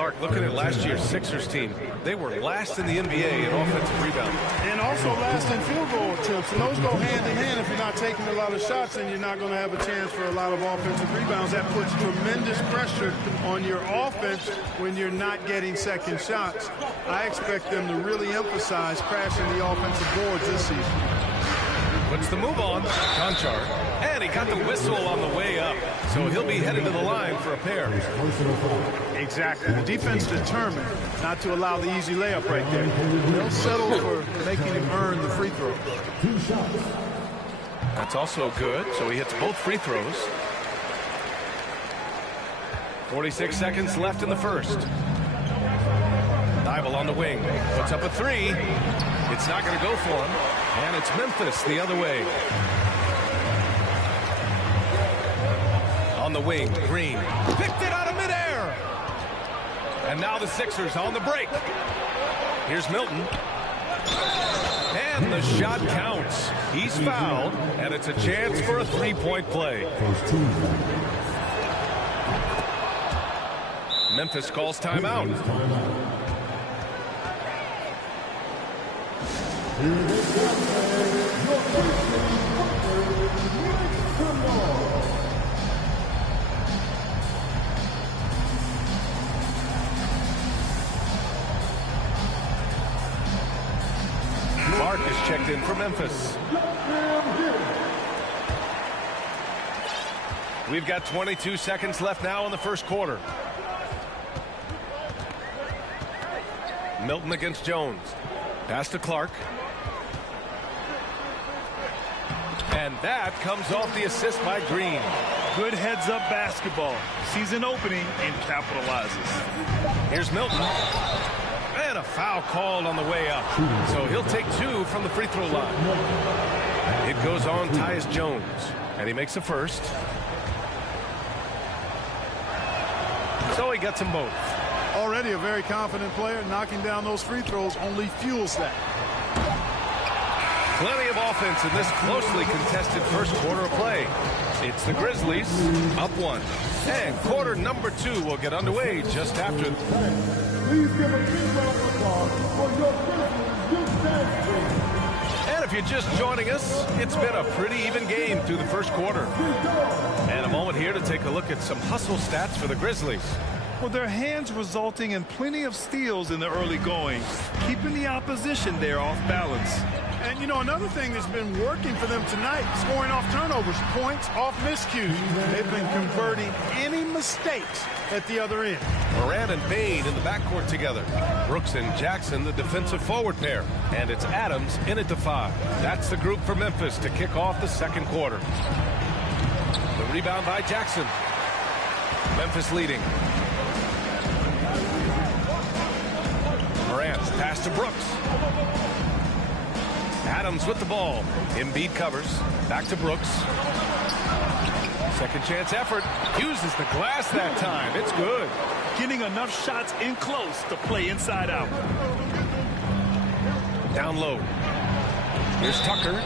Clark, looking at last year's Sixers team, they were last in the NBA in offensive rebounding. And also last in field goal attempts. And those go hand in hand. If you're not taking a lot of shots, then you're not going to have a chance for a lot of offensive rebounds. That puts tremendous pressure on your offense when you're not getting second shots. I expect them to really emphasize crashing the offensive boards this season. Puts the move on, Conchar, and he got the whistle on the way up, so he'll be headed to the line for a pair. Exactly. The defense determined not to allow the easy layup right there. They'll settle for making him earn the free throw. That's also good, so he hits both free throws. 46 seconds left in the first. Dybel on the wing, puts up a three. It's not going to go for him, and it's Memphis the other way. On the wing, Green picked it out of midair. And now the Sixers on the break. Here's Milton. And the shot counts. He's fouled, and it's a chance for a three-point play. Memphis calls timeout. Clark is checked in for Memphis. We've got 22 seconds left now in the first quarter. Milton against Jones. Pass to Clark. And that comes off the assist by Green. Good heads-up basketball. Sees an opening and capitalizes. Here's Milton. And a foul called on the way up. So he'll take two from the free throw line. It goes on Tyus Jones. And he makes the first. So he gets them both. Already a very confident player. Knocking down those free throws only fuels that. Plenty of offense in this closely contested first quarter of play. It's the Grizzlies up one. And quarter number two will get underway just after. Please give a big round of applause for your Grizzlies Youth Dance Team. And if you're just joining us, it's been a pretty even game through the first quarter. And a moment here to take a look at some hustle stats for the Grizzlies. Well, their hands resulting in plenty of steals in the early going, keeping the opposition there off balance. And, you know, another thing that's been working for them tonight, scoring off turnovers, points off miscues. They've been converting any mistakes at the other end. Moran and Bain in the backcourt together. Brooks and Jackson, the defensive forward pair. And it's Adams in at the 5. That's the group for Memphis to kick off the second quarter. The rebound by Jackson. Memphis leading. Morant's pass to Brooks. Adams with the ball. Embiid covers. Back to Brooks. Second chance effort. Uses the glass that time. It's good. Getting enough shots in close to play inside out. Down low. Here's Tucker.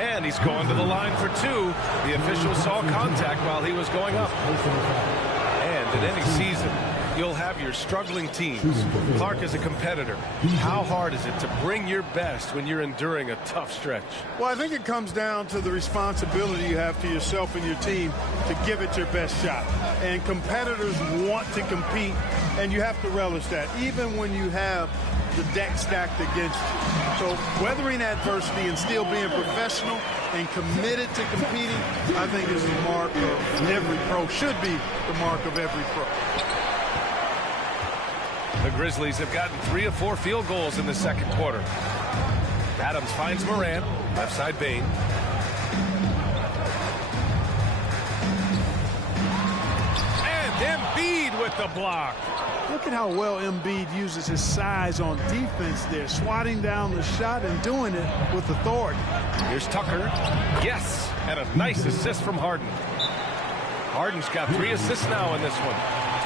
And he's going to the line for two. The official saw contact while he was going up. And in any season, you'll have your struggling teams. Clark is a competitor. How hard is it to bring your best when you're enduring a tough stretch? Well, I think it comes down to the responsibility you have to yourself and your team to give it your best shot. And competitors want to compete, and you have to relish that, even when you have the deck stacked against you. So weathering adversity and still being professional and committed to competing, I think is the mark of every pro, should be the mark of every pro. The Grizzlies have gotten 3 of 4 field goals in the second quarter. Adams finds Moran. Left side Bain. And Embiid with the block. Look at how well Embiid uses his size on defense there, swatting down the shot and doing it with authority. Here's Tucker. Yes, and a nice assist from Harden. Harden's got 3 assists now in this one.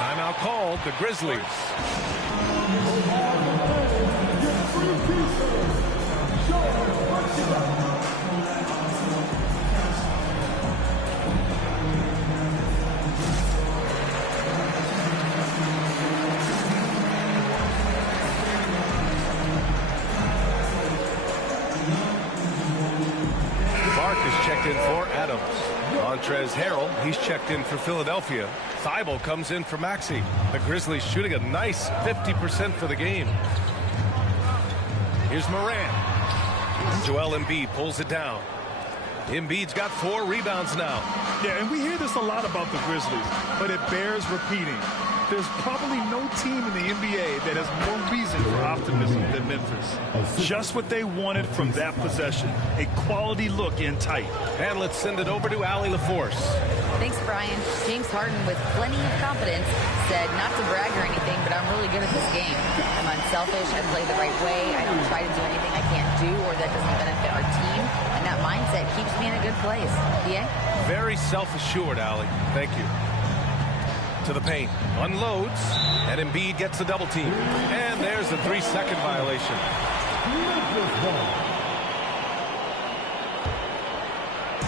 Timeout called, the Grizzlies. in for Adams. Montrezl Harrell, he's checked in for Philadelphia. Thibault comes in for Maxey. The Grizzlies shooting a nice 50% for the game. Here's Morant. Joel Embiid pulls it down. Embiid's got 4 rebounds now. Yeah, and we hear this a lot about the Grizzlies, but it bears repeating. There's probably no team in the NBA that has more reason for optimism than Memphis. Just what they wanted from that possession. A quality look in tight. And let's send it over to Allie LaForce. Thanks, Brian. James Harden, with plenty of confidence, said not to brag or anything, but I'm really good at this game. I'm unselfish. I play the right way. I don't try to do anything I can't do or that doesn't benefit our team. And that mindset keeps me in a good place. Yeah? Very self-assured, Allie. Thank you. To the paint, unloads, and Embiid gets the double team. And there's a 3-second violation.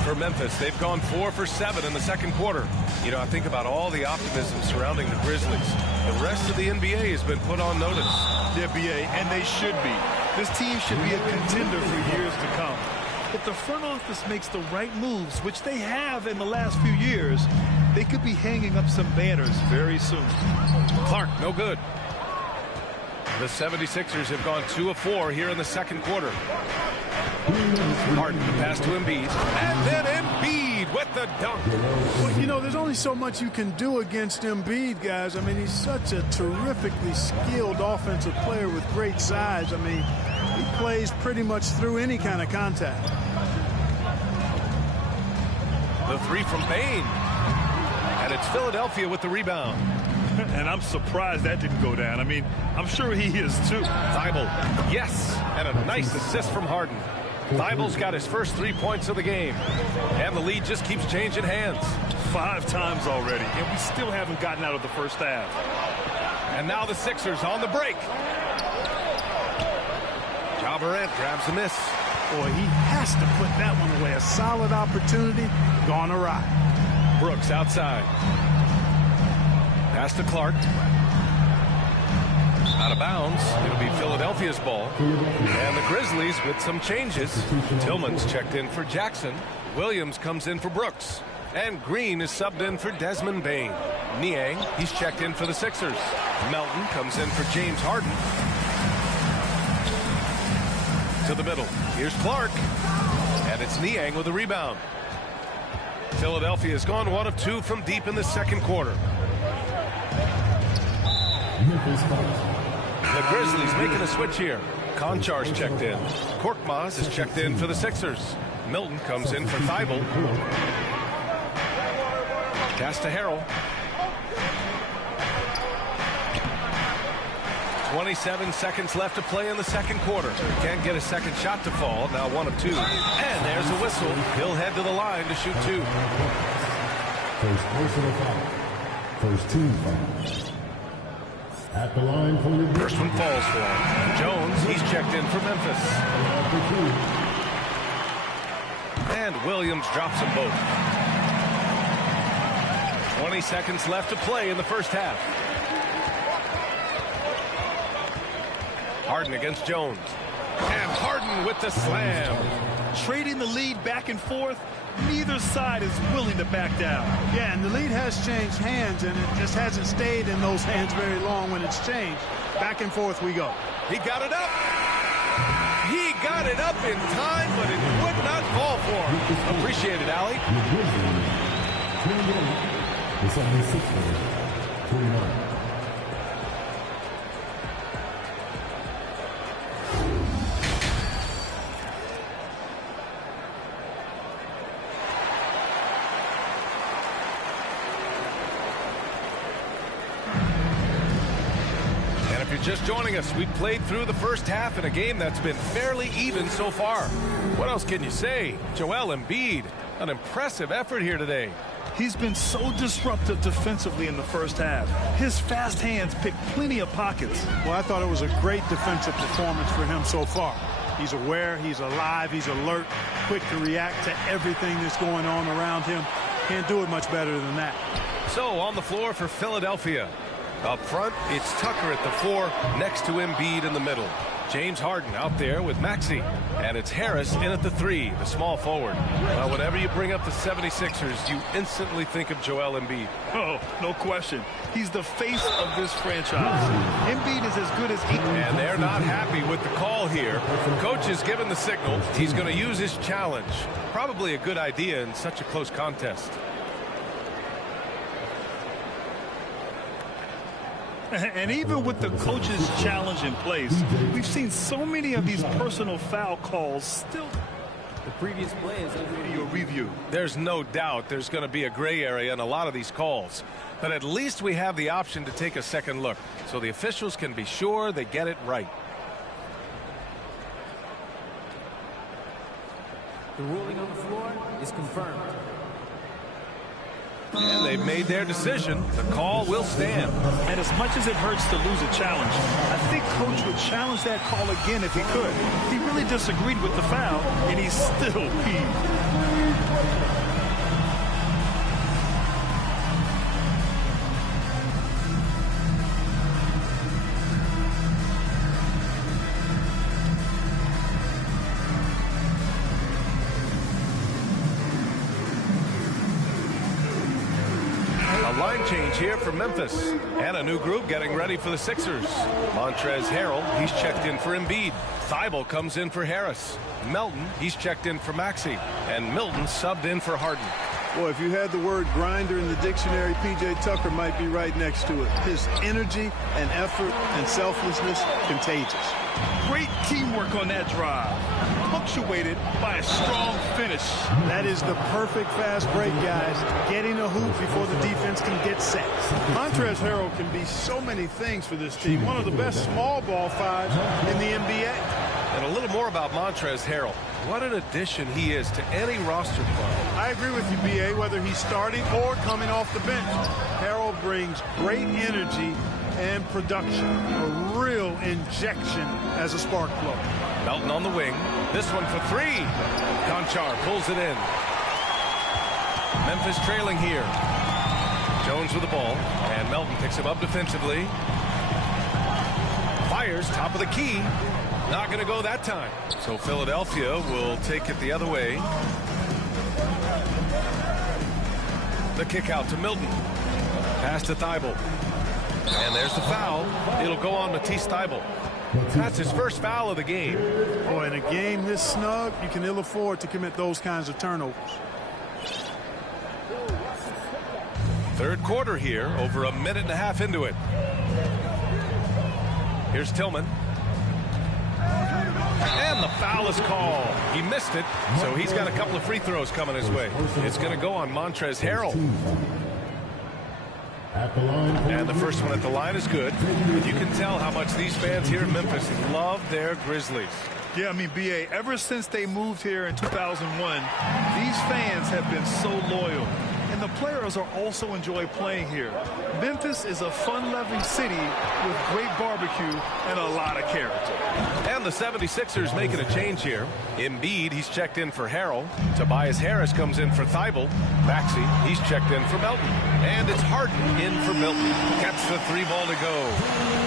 For Memphis, they've gone 4 for 7 in the second quarter. You know, I think about all the optimism surrounding the Grizzlies. The rest of the NBA has been put on notice. The NBA, and they should be. This team should be a contender for years to come. If the front office makes the right moves, which they have in the last few years, they could be hanging up some banners very soon. Clark, no good. The 76ers have gone 2 of 4 here in the second quarter. Harden, the pass to Embiid. And then Embiid with the dunk. Well, you know, there's only so much you can do against Embiid, guys. I mean, he's such a terrifically skilled offensive player with great size. I mean, he plays pretty much through any kind of contact. The 3 from Bane. And it's Philadelphia with the rebound. And I'm surprised that didn't go down. I mean, I'm sure he is too. Thibault, yes, and a nice assist from Harden. Thibault's got his first 3 points of the game. And the lead just keeps changing hands. 5 times already, and we still haven't gotten out of the first half. And now the Sixers on the break. Ja Morant grabs a miss. Boy, he has to put that one away. A solid opportunity, gone awry. Brooks outside. Pass to Clark. Out of bounds. It'll be Philadelphia's ball. And the Grizzlies with some changes. Tillman's checked in for Jackson. Williams comes in for Brooks. And Green is subbed in for Desmond Bane. Niang, he's checked in for the Sixers. Melton comes in for James Harden. To the middle. Here's Clark. And it's Niang with a rebound. Philadelphia has gone 1 of 2 from deep in the second quarter. The Grizzlies making a switch here. Konchar's checked in. Korkmaz is checked in for the Sixers. Milton comes in for Thibault. Pass to Harrell. 27 seconds left to play in the second quarter. Can't get a second shot to fall. Now 1 of 2. And there's a whistle. He'll head to the line to shoot 2. First personal foul. First team foul. At the line for your First one falls for him. Jones, he's checked in for Memphis. And Williams drops them both. 20 seconds left to play in the first half. Harden against Jones. And Harden with the slam. Trading the lead back and forth, neither side is willing to back down. Yeah, and the lead has changed hands, and it just hasn't stayed in those hands very long when it's changed. Back and forth we go. He got it up. He got it up in time, but it would not fall for him. Appreciate it, Allie. It's on the 29. Just joining us, we played through the first half in a game that's been fairly even so far. What else can you say? Joel Embiid, an impressive effort here today. He's been so disruptive defensively in the first half. His fast hands pick plenty of pockets. Well, I thought it was a great defensive performance for him so far. He's aware, he's alive, he's alert, quick to react to everything that's going on around him. Can't do it much better than that. So on the floor for Philadelphia. Up front, it's Tucker at the 4, next to Embiid in the middle. James Harden out there with Maxey. And it's Harris in at the 3, the small forward. Well, whenever you bring up the 76ers, you instantly think of Joel Embiid. Oh, no question. He's the face of this franchise. Embiid is as good as he... And they're not happy with the call here. Coach has given the signal. He's going to use his challenge. Probably a good idea in such a close contest. And even with the coach's challenge in place, we've seen so many of these personal foul calls still. The previous play is under Video review. There's no doubt there's going to be a gray area in a lot of these calls. But at least we have the option to take a second look, so the officials can be sure they get it right. The ruling on the floor is confirmed. And they've made their decision. The call will stand. And as much as it hurts to lose a challenge, I think Coach would challenge that call again if he could. He really disagreed with the foul, and he's still peeved. Line change here for Memphis. And a new group getting ready for the Sixers. Montrezl Harrell, he's checked in for Embiid. Thibault comes in for Harris. Melton, he's checked in for Maxey. And Milton subbed in for Harden. Boy, if you had the word grinder in the dictionary, P.J. Tucker might be right next to it. His energy and effort and selflessness, contagious. Great teamwork on that drive, punctuated by a strong finish. That is the perfect fast break, guys. Getting a hoop before the defense can get set. Montrezl Harrell can be so many things for this team. One of the best small ball fives in the NBA. And a little more about Montrezl Harrell. What an addition he is to any roster spot. I agree with you, B.A., whether he's starting or coming off the bench. Harrell brings great energy and production. A real injection as a spark plug. Melton on the wing. This one for 3. Conchar pulls it in. Memphis trailing here. Jones with the ball. And Melton picks him up defensively. Fires top of the key. Not going to go that time. So Philadelphia will take it the other way. The kick out to Milton. Pass to Thibault. And there's the foul. It'll go on Matisse Thibault. That's his first foul of the game. Boy, in a game this snug, you can ill afford to commit those kinds of turnovers. Third quarter here, over a minute and a half into it. Here's Tillman. And the foul is called. He missed it, so he's got a couple of free throws coming his way. It's going to go on Montrezl Harrell. And the first one at the line is good. You can tell how much these fans here in Memphis love their Grizzlies. Yeah, I mean, B.A., ever since they moved here in 2001, these fans have been so loyal. And the players are also enjoy playing here. Memphis is a fun-loving city with great barbecue and a lot of character. And the 76ers making a change here. Embiid, he's checked in for Harrell. Tobias Harris comes in for Thibault. Maxey, he's checked in for Melton. And it's Harden in for Milton. Gets the 3 ball to go.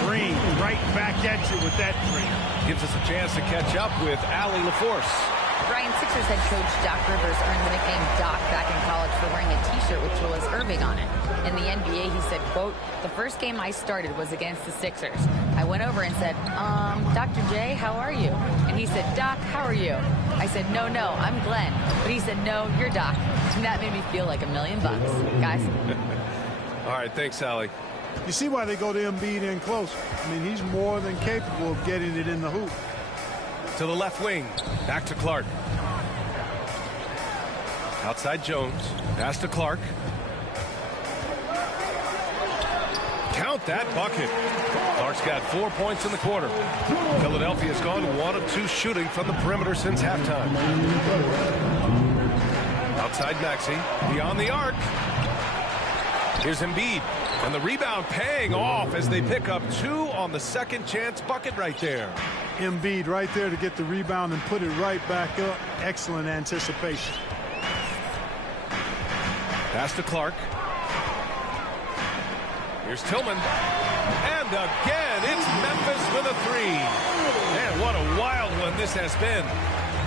Green right back at you with that 3. Gives us a chance to catch up with Allie LaForce. Brian, Sixers head coach Doc Rivers earned the nickname Doc back in college for wearing a T-shirt with Julius Erving on it. In the NBA, he said, quote, "The first game I started was against the Sixers. I went over and said, Dr. J, how are you?" And he said, "Doc, how are you?" I said, no, I'm Glenn." But he said, "No, you're Doc." And that made me feel like $1 million, guys. All right, thanks, Allie. You see why they go to Embiid in close. I mean, he's more than capable of getting it in the hoop. To the left wing. Back to Clark. Outside Jones. Pass to Clark. Count that bucket. Clark's got 4 points in the quarter. Philadelphia's gone 1 of 2 shooting from the perimeter since halftime. Outside Maxey. Beyond the arc. Here's Embiid. And the rebound paying off as they pick up 2 on the second chance bucket right there. Embiid right there to get the rebound and put it right back up. Excellent anticipation. Pass to Clark. Here's Tillman. And again, it's Memphis with a 3. And what a wild one this has been.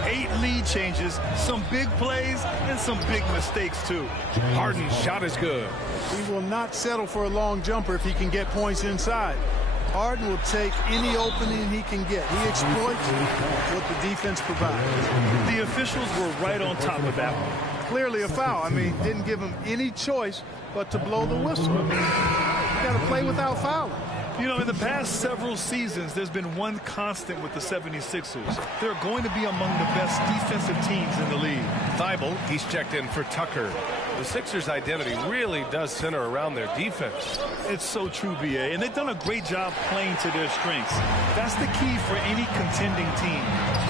8 lead changes, some big plays, and some big mistakes, too. Harden's shot is good. He will not settle for a long jumper if he can get points inside. Harden will take any opening he can get. He exploits what the defense provides. The officials were right on top of that one. Clearly a foul. I mean, didn't give him any choice but to blow the whistle. You got to play without fouling. You know, in the past several seasons, there's been one constant with the 76ers. They're going to be among the best defensive teams in the league. Thibault, he's checked in for Tucker. The Sixers' identity really does center around their defense. It's so true, B.A., and they've done a great job playing to their strengths. That's the key for any contending team.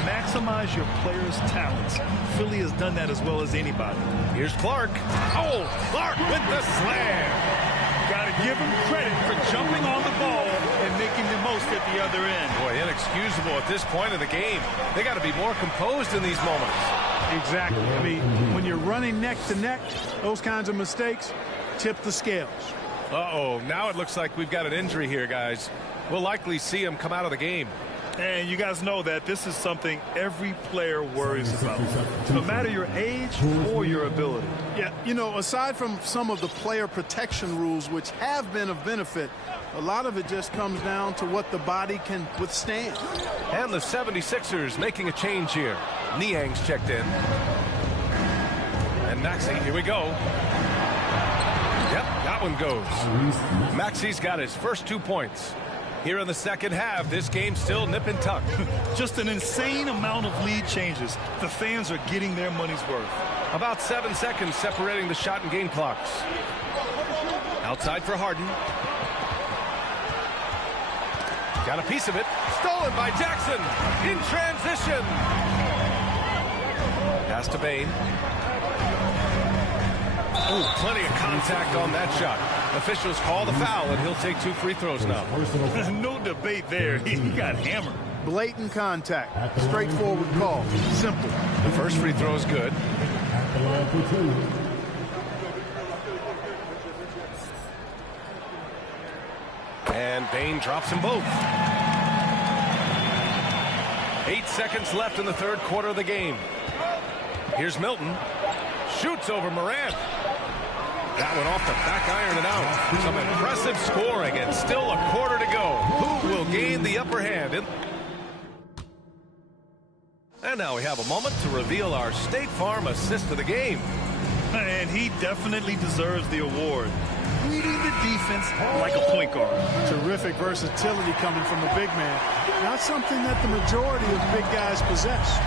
Maximize your players' talents. Philly has done that as well as anybody. Here's Clark. Oh, Clark with the slam. Got to give him credit for jumping on the ball and making the most at the other end. Boy, inexcusable at this point of the game. They got to be more composed in these moments. Exactly. I mean, when you're running neck to neck, those kinds of mistakes tip the scales. Uh-oh, now it looks like we've got an injury here, guys. We'll likely see him come out of the game. And you guys know that this is something every player worries about, no matter your age or your ability. Yeah, you know, aside from some of the player protection rules, which have been of benefit, a lot of it just comes down to what the body can withstand. And the 76ers making a change here. Niang's checked in. And Maxey, here we go. Yep, that one goes. Maxey's got his first 2 points. Here in the second half, this game's still nip and tuck. Just an insane amount of lead changes. The fans are getting their money's worth. About 7 seconds separating the shot and game clocks. Outside for Harden. Got a piece of it. Stolen by Jackson. In transition. Pass to Bane. Oh, plenty of contact on that shot. Officials call the foul, and he'll take 2 free throws now. There's no debate there. He got hammered. Blatant contact. Straightforward call. Simple. The first free throw is good. And Bane drops them both. 8 seconds left in the third quarter of the game. Here's Milton. Shoots over Morant. That one off the back iron and out. Some impressive scoring and still a quarter to go. Who will gain the upper hand? And now we have a moment to reveal our State Farm assist of the game. And he definitely deserves the award. Leading the defense like a point guard. Terrific versatility coming from the big man. Not something that the majority of big guys possess.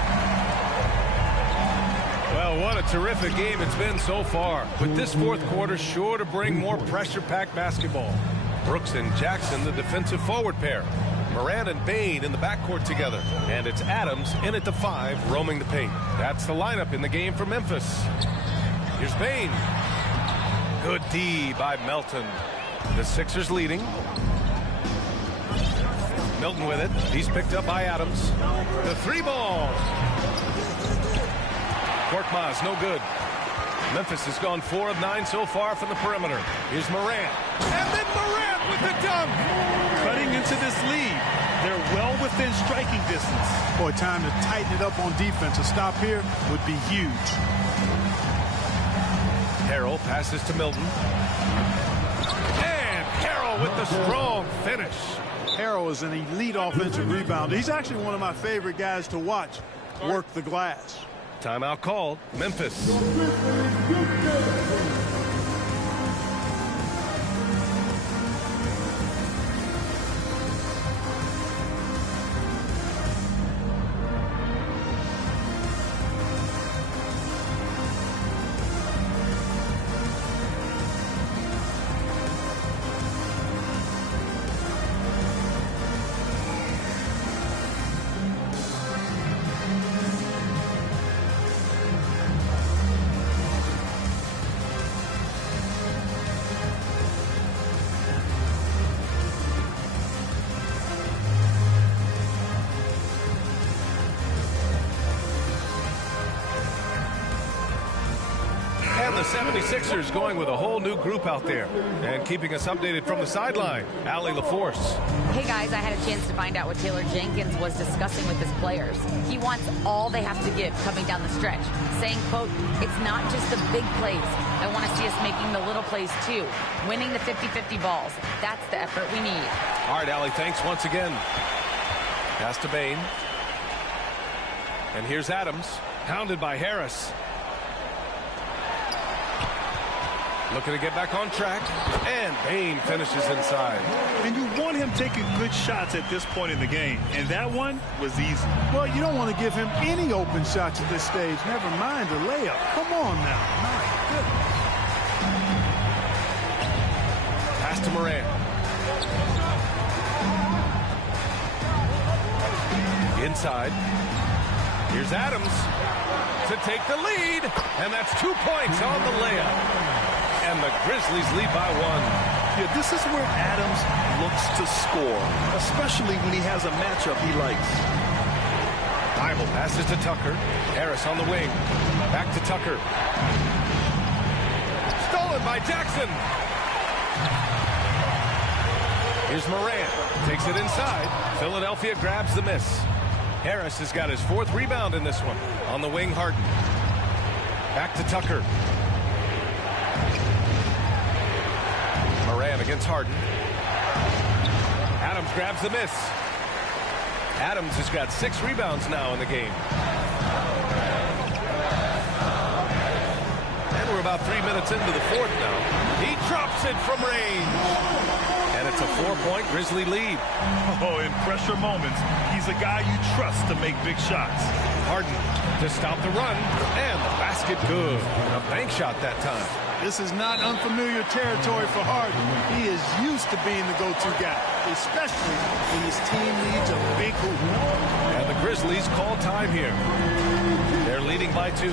Well, what a terrific game it's been so far. With this fourth quarter sure to bring more pressure-packed basketball. Brooks and Jackson, the defensive forward pair. Morant and Bane in the backcourt together. And it's Adams in at the 5, roaming the paint. That's the lineup in the game for Memphis. Here's Bane. Good D by Melton. The Sixers leading. Milton with it. He's picked up by Adams. The 3-ball. Korkmaz, no good. Memphis has gone 4 of 9 so far from the perimeter. Here's Morant. And then Morant with the dunk. Cutting into this lead. They're well within striking distance. Boy, time to tighten it up on defense. A stop here would be huge. Harrell passes to Milton. And Harrell with the strong finish. Harrell is an elite offensive rebounder. He's actually one of my favorite guys to watch work the glass. Timeout called. Memphis. the 76ers going with a whole new group out there. And keeping us updated from the sideline, Allie LaForce. Hey guys, I had a chance to find out what Taylor Jenkins was discussing with his players. He wants all they have to give coming down the stretch, saying, quote, it's not just the big plays. I want to see us making the little plays too, winning the 50-50 balls. That's the effort we need. All right, Allie, thanks once again. Pass to Bain. And here's Adams, hounded by Harris. Looking to get back on track, and Bain finishes inside. And you want him taking good shots at this point in the game, and that one was easy. Well, you don't want to give him any open shots at this stage, never mind a layup. Come on now. My goodness. Pass to Moran. Inside. Here's Adams to take the lead, and that's 2 points on the layup. And the Grizzlies lead by 1. Yeah, this is where Adams looks to score, especially when he has a matchup he likes. Bible passes to Tucker. Harris on the wing. Back to Tucker. Stolen by Jackson. Here's Moran. Takes it inside. Philadelphia grabs the miss. Harris has got his 4th rebound in this one. On the wing, Harden. Back to Tucker. Moran against Harden. Adams grabs the miss. Adams has got 6 rebounds now in the game. And we're about 3 minutes into the 4th now. He drops it from range. And it's a 4-point Grizzly lead. Oh, in pressure moments, he's a guy you trust to make big shots. Harden to stop the run, and the basket good. A bank shot that time. This is not unfamiliar territory for Harden. He is used to being the go-to guy, especially when his team needs a big hoop. And the Grizzlies call time here. They're leading by 2.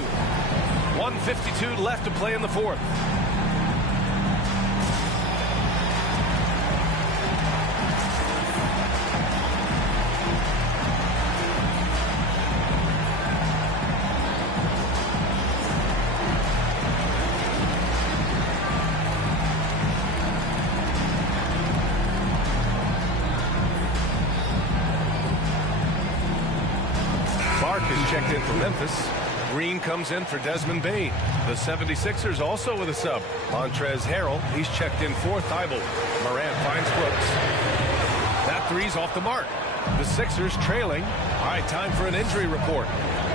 1:52 left to play in the 4th. Is checked in for Memphis. Green comes in for Desmond Bain. The 76ers also with a sub. Montrezl Harrell, he's checked in for Thibault. Morant finds Brooks. That three's off the mark. The Sixers trailing. All right, time for an injury report.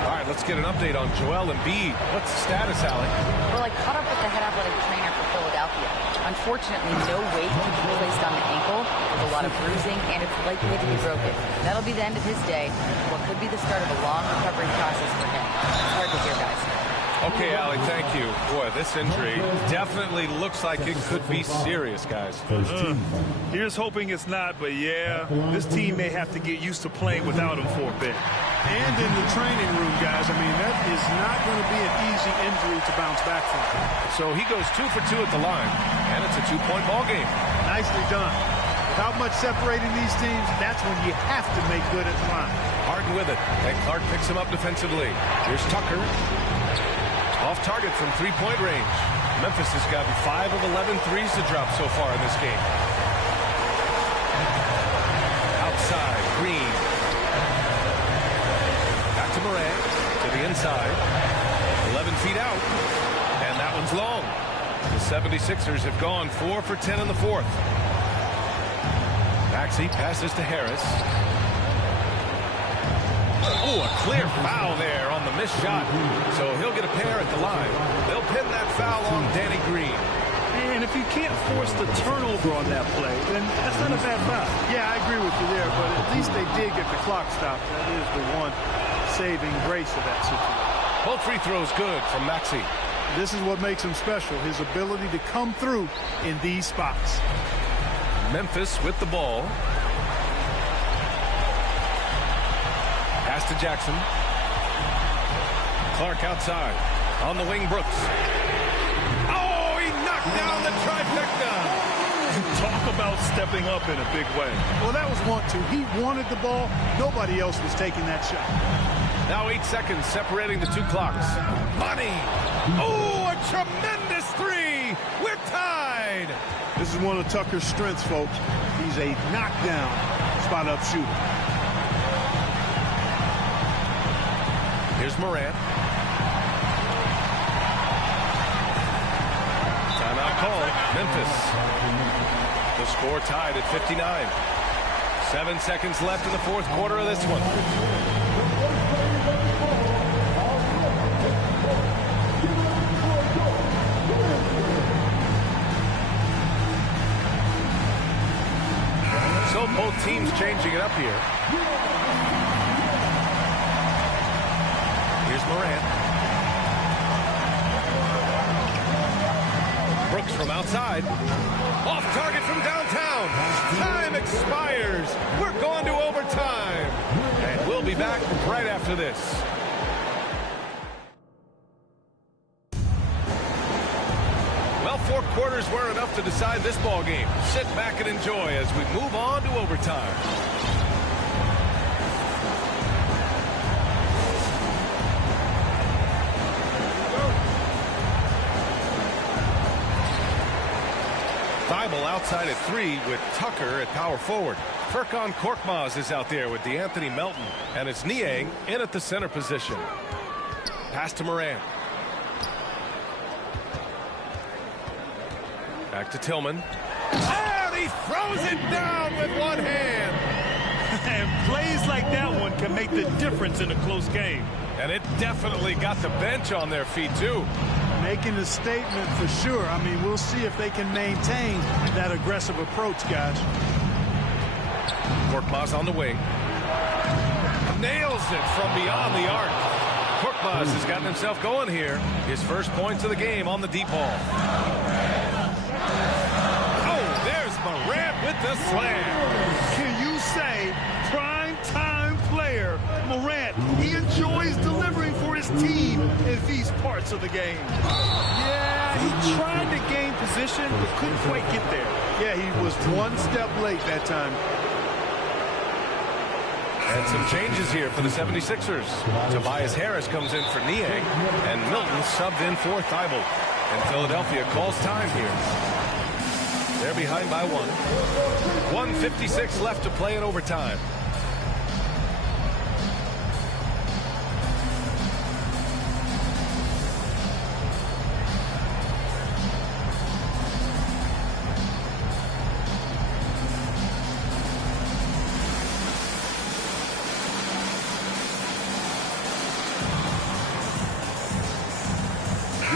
All right, let's get an update on Joel Embiid. What's the status, Alec? Well, I caught up with the head athletic trainer for Philadelphia. Unfortunately, no weight can be placed on the ankle. There's a lot of bruising, and it's likely to be broken. That'll be the end of his day. What could be the start of a long recovery process for him. It's hard to hear, guys. Okay, Alec, thank you. Boy, this injury definitely looks like it could be serious, guys. Here's hoping it's not, but yeah, this team may have to get used to playing without him for a bit. And in the training room, guys, I mean, that is not going to be an easy injury to bounce back from. So he goes 2 for 2 at the line, and it's a 2-point ball game. Nicely done. Without much separating these teams, that's when you have to make good at the line. Harden with it, and Clark picks him up defensively. Here's Tucker. Off target from 3-point range. Memphis has gotten 5 of 11 threes to drop so far in this game. Outside, Green. Back to Morant, to the inside. 11 feet out, and that one's long. The 76ers have gone 4 for 10 in the 4th. Maxey passes to Harris. Oh, a clear foul there on the missed shot. So he'll get a pair at the line. They'll pin that foul on Danny Green. And if you can't force the turnover on that play, then that's not a bad foul. Yeah, I agree with you there, but at least they did get the clock stopped. That is the one saving grace of that situation. Both free throws good from Maxey. This is what makes him special, his ability to come through in these spots. Memphis with the ball. Pass to Jackson. Clark outside. On the wing, Brooks. Oh, he knocked down the trifecta. Talk about stepping up in a big way. Well, that was want to. He wanted the ball. Nobody else was taking that shot. Now 8 seconds separating the two clocks. Money. Oh, a tremendous three. We're tied. This is one of Tucker's strengths, folks. He's a knockdown spot-up shooter. Here's Morant. Timeout call. Memphis. The score tied at 59. 7 seconds left in the fourth quarter of this one. So both teams changing it up here. Here's Morant. Brooks from outside. Off target from downtown. Time expires. We're going to overtime. And we'll be back right after this. Well, 4 quarters were enough to decide this ball game. Sit back and enjoy as we move on to overtime. Thibault outside at 3 with Tucker at power forward. Furkan Korkmaz is out there with DeAnthony Melton. And it's Niang in at the center position. Pass to Morant. Back to Tillman. And he throws it down with one hand. And plays like that one can make the difference in a close game. And it definitely got the bench on their feet, too. Making a statement for sure. I mean, we'll see if they can maintain that aggressive approach, guys. Korkmaz on the wing. Nails it from beyond the arc. Korkmaz has gotten himself going here. His first points of the game on the deep ball. Oh, there's Morant with the slam. Can you say prime time player Morant? He enjoys delivering for his team in these parts of the game. Yeah, he tried to gain position but couldn't quite get there. Yeah, he was one step late that time. And some changes here for the 76ers. Tobias Harris comes in for Niang, and Milton subbed in for Thibault. And Philadelphia calls time here. They're behind by 1. 1:56 left to play in overtime.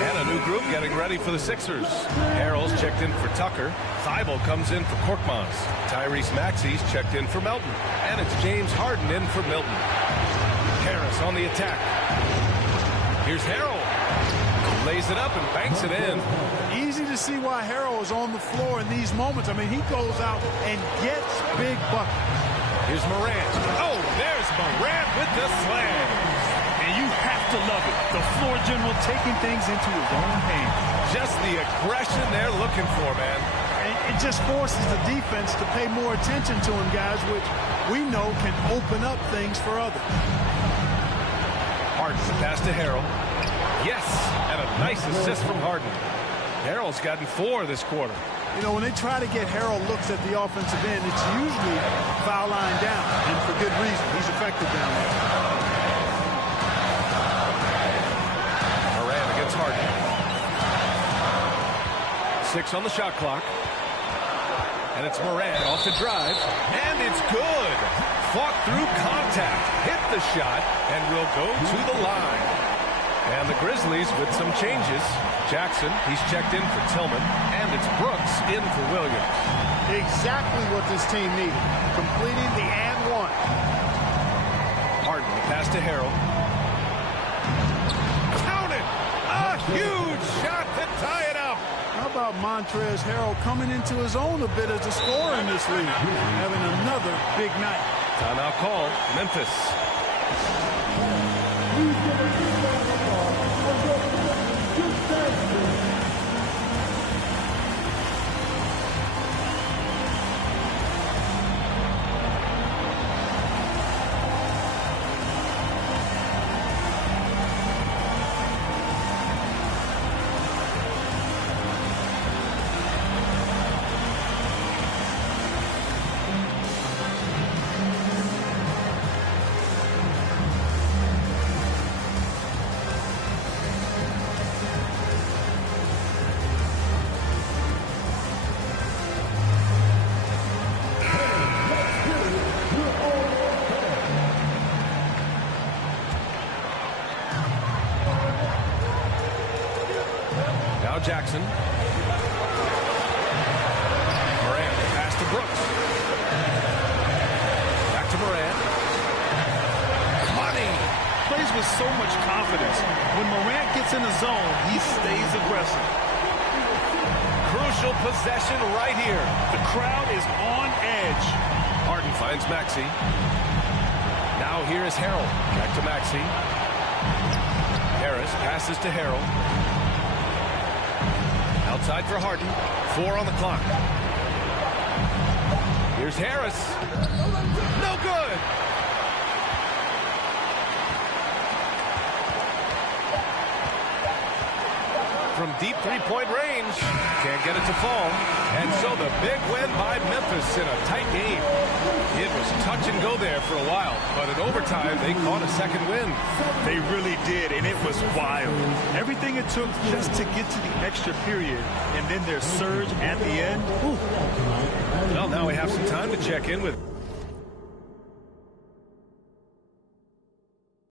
And a new group getting ready for the Sixers. Harrell's checked in for Tucker. Thibault comes in for Korkmaz. Tyrese Maxey's checked in for Melton. And it's James Harden in for Milton. Harris on the attack. Here's Harrell. Lays it up and banks it in. Easy to see why Harrell is on the floor in these moments. I mean, he goes out and gets big buckets. Here's Morant. Oh, there's Morant with the slam. And you have to love it. The floor general taking things into his own hands. Just the aggression they're looking for, man. It just forces the defense to pay more attention to him, guys, which we know can open up things for others. Harden pass to Harrell. Yes, and a nice assist from Harden. Harrell's gotten 4 this quarter. You know, when they try to get Harrell looks at the offensive end, it's usually foul line down, and for good reason. He's effective down there. Morant against Harden. 6 on the shot clock. And it's Morant off the drive. And it's good. Fought through contact. Hit the shot and will go to the line. And the Grizzlies with some changes. Jackson, he's checked in for Tillman. And it's Brooks in for Williams. Exactly what this team needed. Completing the and one. Harden, the pass to Harrell. Count it! A huge shot to tie it up. How about Montrezl Harrell coming into his own a bit as a scorer in this league? Having another big night. Timeout call, Memphis. Jackson. Morant, pass to Brooks. Back to Morant. Money. Plays with so much confidence. When Morant gets in the zone, he stays aggressive. Crucial possession right here. The crowd is on edge. Harden finds Maxey. Now here is Harrell. Back to Maxey. Harris passes to Harrell. Outside for Harden. 4 on the clock. Here's Harris. No good. From deep three-point range. Can't get it to fall. And so the big win by Memphis in a tight game. It was touch and go there for a while, but in overtime, they caught a second win. They really did, and it was wild. Everything it took just to get to the extra period, and then their surge at the end. Ooh. Well, now we have some time to check in with